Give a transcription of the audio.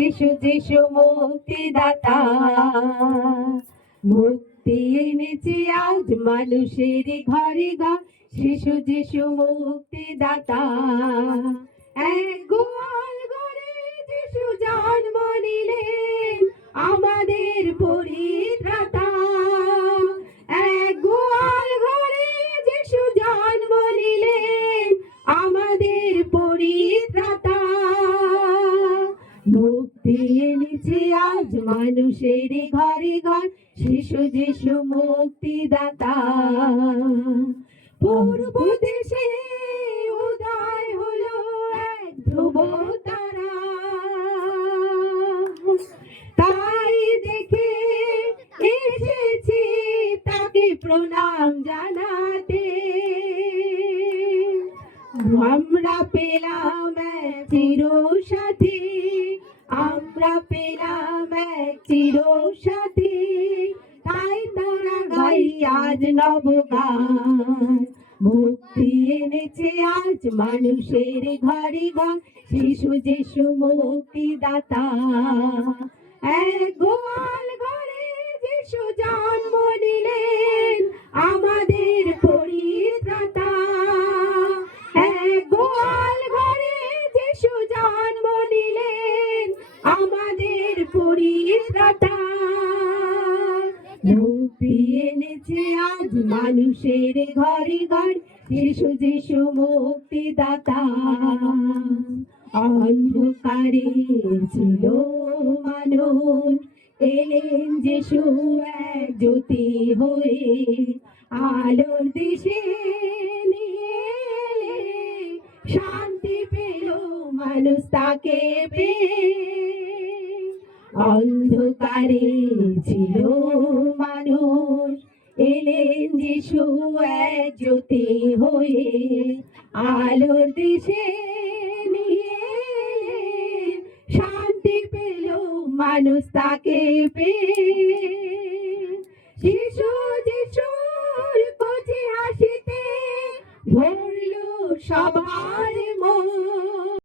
শিশু যিশু মুক্তিদাতা, মুক্তি এনেছে আজ মানুষের ঘরে ঘর। শিশু যিশু মুক্তিদাতা, এক গোয়াল ঘরে যিশু জন্ম নিলেন আমাদের পরিত্রাতা। এক গোয়াল ঘরে যিশু জন্ম নিলেন আমাদের পরিত্রাতা, মুক্তি এনেছে আজ মানুষের ঘরে ঘর। শিশু যিশু মুক্তিদাতা, পূর্ব দেশে উদয় হলো এক ধ্রুব তারা, তাই দেখে এসেছি তাকে প্রণাম জানাতে। আমরা পেলাম এক চিরসাথী, আমরা পেলাম এক চিরসাথী, তাই তোরা গাই আজ নবগান। মুক্তি এনেছে আজ মানুষের ঘরে ঘর। শিশু যিশু মুক্তিদাতা, এক গোয়াল ঘরে যিশু জন্ম নিলেন আমাদের পরিত্রাতা। এক গোয়াল ঘরে যিশু জন্ম নিলেন আমাদের পরিত্রাতা, মুক্তি এনেছে আজ মানুষের ঘরে ঘর। শিশু যিশু মুক্তিদাতা, অন্ধকারে ছিল মানুষ, এলেন যিশু এক জ্যোতি হয়ে, আলোর দেশে নিয়ে এলে শান্তি পেল মানুষ তাকে পেয়ে। অন্ধকারে ছিল মানুষ, এলেন যিশু এক জ্যোতি হয়ে, আলোর দেশে নিয়ে এলে শান্তি পেল মানুষ তাকে পেয়ে। শিশু যিশুর কচি হাসিতে ভরল সবার